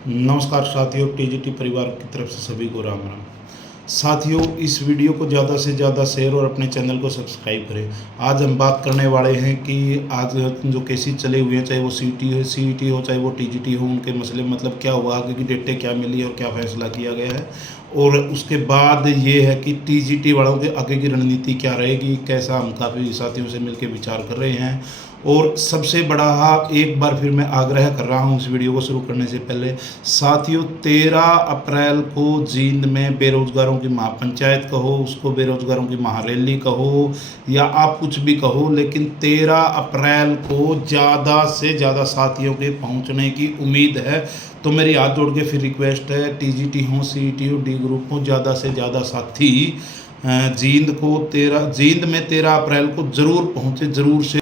नमस्कार साथियों, टीजीटी परिवार की तरफ से सभी को राम राम। साथियों, इस वीडियो को ज़्यादा से ज़्यादा शेयर और अपने चैनल को सब्सक्राइब करें। आज हम बात करने वाले हैं कि आज जो केसेस चले हुए हैं, चाहे वो सीईटी हो चाहे वो टीजीटी हो, उनके मसले मतलब क्या हुआ, आगे की डेटें क्या मिली और क्या फैसला किया गया है। और उसके बाद ये है कि टीजीटी वालों के आगे की रणनीति क्या रहेगी, कैसा हम काफ़ी साथियों से मिलकर विचार कर रहे हैं। और सबसे बड़ा एक बार फिर मैं आग्रह कर रहा हूं इस वीडियो को शुरू करने से पहले, साथियों 13 अप्रैल को जींद में बेरोजगारों की महापंचायत कहो, उसको बेरोजगारों की महारैली कहो या आप कुछ भी कहो, लेकिन 13 अप्रैल को ज़्यादा से ज़्यादा साथियों के पहुंचने की उम्मीद है। तो मेरी हाथ जोड़ के फिर रिक्वेस्ट है, टीजीटी हो, सीईटी हो, डी ग्रुप हो, ज़्यादा से ज़्यादा साथी जींद में 13 अप्रैल को ज़रूर पहुँचे, ज़रूर से।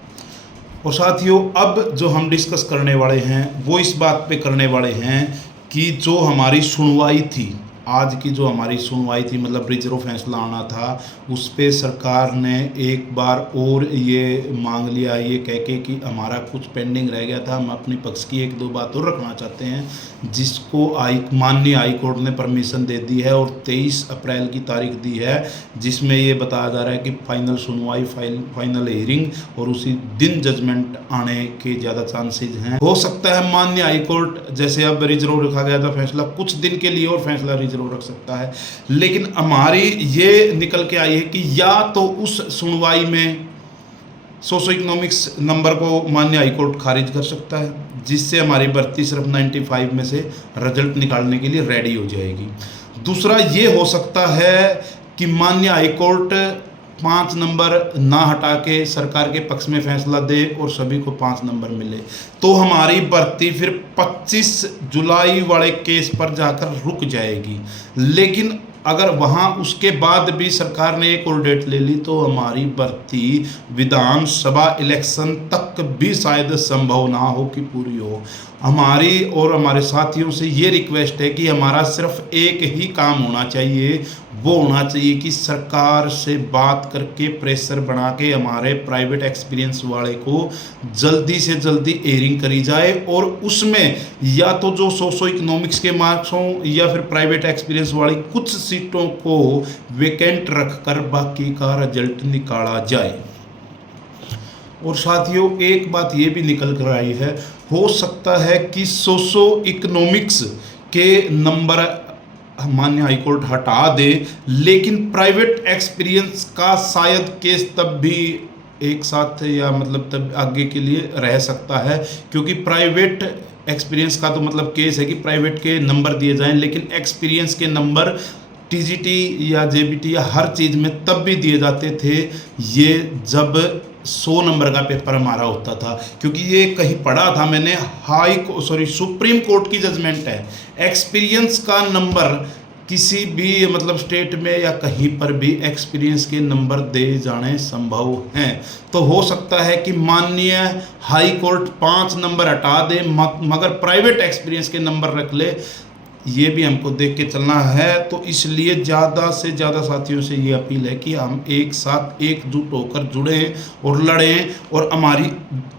और साथियों, अब जो हम डिस्कस करने वाले हैं वो इस बात पे करने वाले हैं कि जो हमारी सुनवाई थी, आज की जो हमारी सुनवाई थी, मतलब रिजर्व फैसला आना था, उस पे सरकार ने एक बार और ये मांग लिया, ये कह के कि हमारा कुछ पेंडिंग रह गया था, हम अपनी पक्ष की एक दो बात और रखना चाहते हैं, जिसको माननीय हाई कोर्ट ने परमिशन दे दी है और 23 अप्रैल की तारीख दी है, जिसमें ये बताया जा रहा है कि फाइनल सुनवाई, फाइनल हियरिंग और उसी दिन जजमेंट आने के ज़्यादा चांसेज हैं। हो सकता है माननीय हाई कोर्ट, जैसे अब रिजर्व रखा गया था फैसला, कुछ दिन के लिए और फैसला रिजर्व रख सकता है। लेकिन हमारी ये निकल के आई है कि या तो उस सुनवाई में सोशो इकोनॉमिक्स नंबर को माननीय हाईकोर्ट खारिज कर सकता है, जिससे हमारी भर्ती सिर्फ 95 में से रिजल्ट निकालने के लिए रेडी हो जाएगी। दूसरा ये हो सकता है कि माननीय हाईकोर्ट 5 नंबर ना हटा के सरकार के पक्ष में फैसला दे और सभी को 5 नंबर मिले, तो हमारी भर्ती फिर 25 जुलाई वाले केस पर जाकर रुक जाएगी। लेकिन अगर वहाँ उसके बाद भी सरकार ने एक और डेट ले ली तो हमारी भर्ती विधानसभा इलेक्शन तक भी शायद संभव ना हो कि पूरी हो। हमारी और हमारे साथियों से ये रिक्वेस्ट है कि हमारा सिर्फ एक ही काम होना चाहिए, वो होना चाहिए कि सरकार से बात करके प्रेशर बना के हमारे प्राइवेट एक्सपीरियंस वाले को जल्दी से जल्दी एयरिंग करी जाए, और उसमें या तो जो सोशो इकोनॉमिक्स के मार्क्स हों या फिर प्राइवेट एक्सपीरियंस वाली कुछ सीटों को वेकेंट रखकर बाकी का रिजल्ट निकाला जाए। और साथियों, एक बात ये भी निकल कर आई है, हो सकता है कि सोशो इकोनॉमिक्स के नंबर माननीय हाईकोर्ट हटा दे, लेकिन प्राइवेट एक्सपीरियंस का शायद केस तब भी एक साथ या मतलब तब आगे के लिए रह सकता है, क्योंकि प्राइवेट एक्सपीरियंस का तो मतलब केस है कि प्राइवेट के नंबर दिए जाएं, लेकिन एक्सपीरियंस के नंबर टीजीटी या जेबीटी या हर चीज़ में तब भी दिए जाते थे ये जब 100 नंबर का पेपर हमारा होता था। क्योंकि ये कहीं पढ़ा था मैंने, सुप्रीम कोर्ट की जजमेंट है, एक्सपीरियंस का नंबर किसी भी मतलब स्टेट में या कहीं पर भी एक्सपीरियंस के नंबर दे जाने संभव हैं। तो हो सकता है कि माननीय हाई कोर्ट 5 नंबर हटा दे मगर प्राइवेट एक्सपीरियंस के नंबर रख ले, ये भी हमको देख के चलना है। तो इसलिए ज़्यादा से ज़्यादा साथियों से ये अपील है कि हम एक साथ एकजुट होकर जुड़ें और लड़ें, और हमारी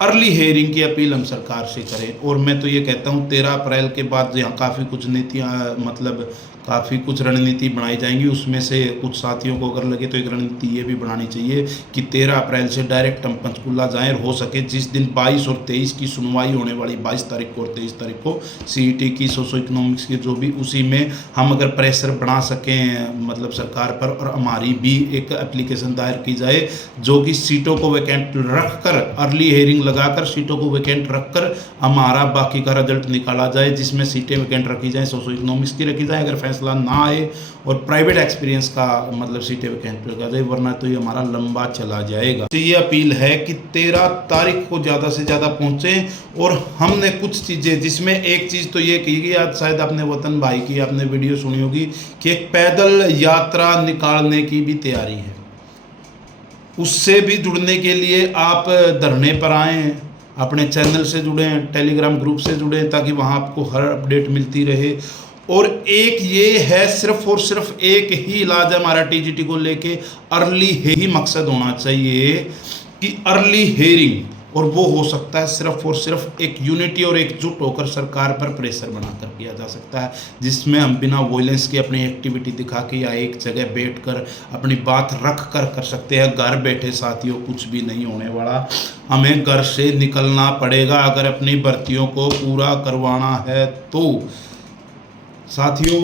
अर्ली हेयरिंग की अपील हम सरकार से करें। और मैं तो ये कहता हूँ 13 अप्रैल के बाद यहाँ काफ़ी कुछ नीतियाँ मतलब काफ़ी कुछ रणनीति बनाई जाएंगी, उसमें से कुछ साथियों को अगर लगे तो एक रणनीति ये भी बनानी चाहिए कि 13 अप्रैल से डायरेक्ट हम पंचकुला जाएं, और हो सके जिस दिन 22 और 23 की सुनवाई होने वाली, 22 तारीख को और 23 तारीख को सीईटी की, सोशो इकोनॉमिक्स की जो भी, उसी में हम अगर प्रेशर बना सकें मतलब सरकार पर, और हमारी भी एक एप्लीकेशन दायर की जाए जो कि सीटों को वैकेंट रख कर, अर्ली हेयरिंग लगाकर सीटों को वैकेंट रख कर हमारा बाकी का रिजल्ट निकाला जाए, जिसमें सीटें वैकेंट रखी जाएँ, सोशो इकोनॉमिक्स की रखी जाए अगर फैसला ना आए, और प्राइवेट एक्सपीरियंस का मतलब सीटें वैकेंट रखा जाए, वरना तो ये हमारा लंबा चला जाएगा। तो ये अपील है कि 13 तारीख को ज़्यादा से ज़्यादा पहुँचें। और हमने कुछ चीज़ें, जिसमें एक चीज़ तो ये की गई, आज शायद आपने वतन भाई की आपने वीडियो सुनी होगी कि एक पैदल यात्रा निकालने की भी तैयारी है। उससे भी जुड़ने के लिए आप धरने पर आएँ, अपने चैनल से जुड़ें, टेलीग्राम ग्रुप से जुड़ें, ताकि वहाँ आपको हर अपडेट मिलती रहे। और एक ये है, सिर्फ और सिर्फ एक ही इलाज है हमारा टीजीटी को लेके, अर्ली ही मकसद होना चाहिए कि अर्ली हेयरिंग, और वो हो सकता है सिर्फ और सिर्फ एक यूनिटी और एकजुट होकर सरकार पर प्रेशर बनाकर किया जा सकता है, जिसमें हम बिना वॉयलेंस की अपनी एक्टिविटी दिखा के या एक जगह बैठकर अपनी बात रख कर सकते हैं। घर बैठे साथियों कुछ भी नहीं होने वाला, हमें घर से निकलना पड़ेगा अगर अपनी भर्तियों को पूरा करवाना है तो साथियों।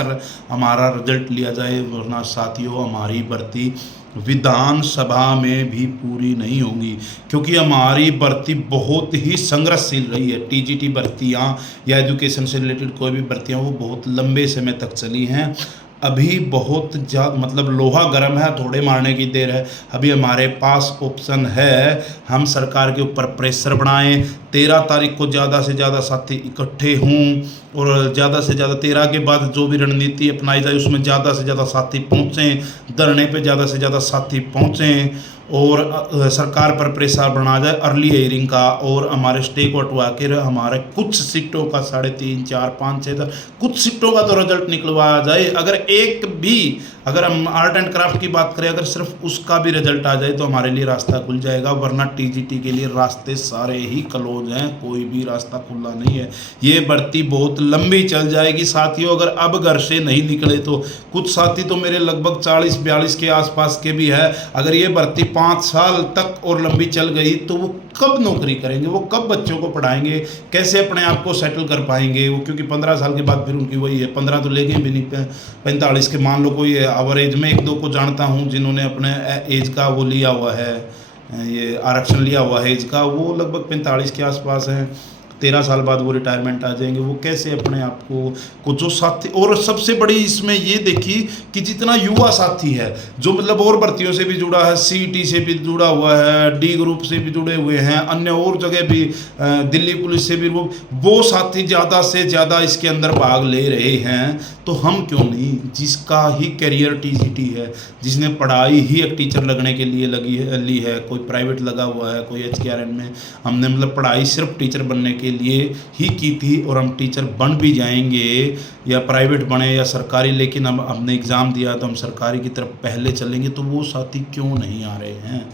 हमारा रिजल्ट लिया जाए, वरना साथियों हमारी भर्ती विधानसभा में भी पूरी नहीं होगी, क्योंकि हमारी भर्ती बहुत ही संघर्षशील रही है। टीजीटी भर्तियाँ या एजुकेशन से रिलेटेड कोई भी भर्तियाँ वो बहुत लंबे समय तक चली हैं। अभी बहुत मतलब लोहा गर्म है, थोड़े मारने की देर है। अभी हमारे पास ऑप्शन है, हम सरकार के ऊपर प्रेशर बनाएं। 13 तारीख को ज़्यादा से ज़्यादा साथी इकट्ठे हों और ज़्यादा से ज़्यादा 13 के बाद जो भी रणनीति अपनाई जाए उसमें ज़्यादा से ज़्यादा साथी पहुँचें, धरने पे ज़्यादा से ज़्यादा साथी पहुँचें और सरकार पर प्रेशर बना जाए अर्ली हियरिंग का। और हमारे स्टेक हटवा के हमारे कुछ सीटों का 3.5, 4, 5, 6 कुछ सीटों का तो रिजल्ट निकलवाया जाए। अगर एक भी, अगर हम आर्ट एंड क्राफ्ट की बात करें, अगर सिर्फ उसका भी रिजल्ट आ जाए तो हमारे लिए रास्ता खुल जाएगा, वरना टीजीटी के लिए रास्ते सारे ही क्लोज हैं, कोई भी रास्ता खुला नहीं है। ये भर्ती बहुत लंबी चल जाएगी साथियों। अगर अब घर से नहीं निकले तो कुछ साथी तो मेरे लगभग 40-42 के आसपास के भी है। अगर ये भर्ती 5 साल तक और लंबी चल गई तो वो कब नौकरी करेंगे, वो कब बच्चों को पढ़ाएंगे, कैसे अपने आप को सेटल कर पाएंगे वो? क्योंकि 15 साल के बाद फिर उनकी वही है, 15 तो लेंगे भी नहीं, 45 के मान लो कोई एवरेज में 1-2 को जानता हूँ जिन्होंने अपने एज का वो लिया हुआ है, ये आरक्षण लिया हुआ है एज का, वो लगभग 45 के आसपास हैं। 13 साल बाद वो रिटायरमेंट आ जाएंगे, वो कैसे अपने आप को जो साथी। और सबसे बड़ी इसमें ये देखी कि जितना युवा साथी है जो मतलब और भर्तियों से भी जुड़ा है, सीईटी से भी जुड़ा हुआ है, डी ग्रुप से भी जुड़े हुए हैं, अन्य और जगह भी, दिल्ली पुलिस से भी, वो साथी ज़्यादा से ज़्यादा इसके अंदर भाग ले रहे हैं। तो हम क्यों नहीं, जिसका ही करियर टीजीटी है, जिसने पढ़ाई ही एक टीचर लगने के लिए ली है, कोई प्राइवेट लगा हुआ है, कोई HKRN में, हमने मतलब पढ़ाई सिर्फ टीचर बनने के लिए ही की थी और हम टीचर बन भी जाएंगे, या प्राइवेट बने या सरकारी, लेकिन हमने एग्ज़ाम दिया तो हम सरकारी की तरफ पहले चलेंगे। तो वो साथी क्यों नहीं आ रहे हैं?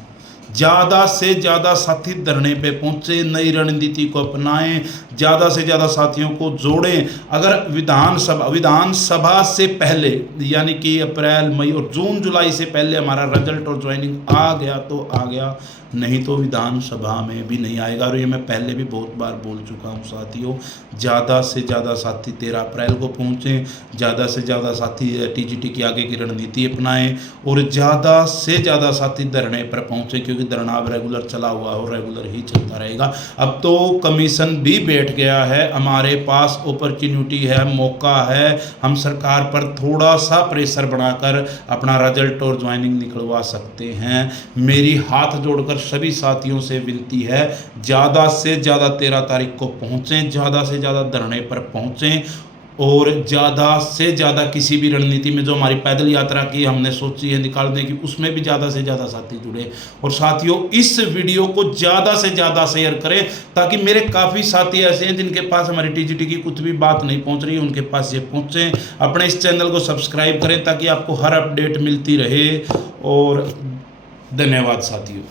ज़्यादा से ज़्यादा साथी धरने पे पहुँचे, नई रणनीति को अपनाएं, ज़्यादा से ज़्यादा साथियों को जोड़ें। अगर विधानसभा से पहले, यानी कि अप्रैल, मई और जून, जुलाई से पहले हमारा रिजल्ट और ज्वाइनिंग आ गया तो आ गया, नहीं तो विधानसभा में भी नहीं आएगा। और ये मैं पहले भी बहुत बार बोल चुका हूँ साथियों, ज़्यादा से ज़्यादा साथी 13 अप्रैल को पहुँचें, ज़्यादा से ज़्यादा साथी टीजीटी की आगे की रणनीति अपनाएं और ज़्यादा से ज़्यादा साथी धरने पर पहुँचें, क्योंकि धरना अब रेगुलर चला हुआ हो, रेगुलर ही चलता रहेगा। अब तो कमीशन भी बैठ गया है, हमारे पास अपॉर्चुनिटी है, मौका है, हम सरकार पर थोड़ा सा प्रेशर बनाकर अपना रिजल्ट और ज्वाइनिंग निकलवा सकते हैं। मेरी हाथ जोड़कर सभी साथियों से विनती है, ज़्यादा से ज़्यादा 13 तारीख को पहुँचें, ज़्यादा से ज़्यादा धरने पर पहुँचें और ज़्यादा से ज़्यादा किसी भी रणनीति में जो हमारी पैदल यात्रा की हमने सोची है निकालने की, उसमें भी ज़्यादा से ज़्यादा साथी जुड़े। और साथियों इस वीडियो को ज़्यादा से ज़्यादा शेयर करें, ताकि मेरे काफ़ी साथी ऐसे हैं जिनके पास हमारी टीजीटी की कुछ भी बात नहीं पहुंच रही है, उनके पास ये पहुंचे। अपने इस चैनल को सब्सक्राइब करें ताकि आपको हर अपडेट मिलती रहे। और धन्यवाद साथियों।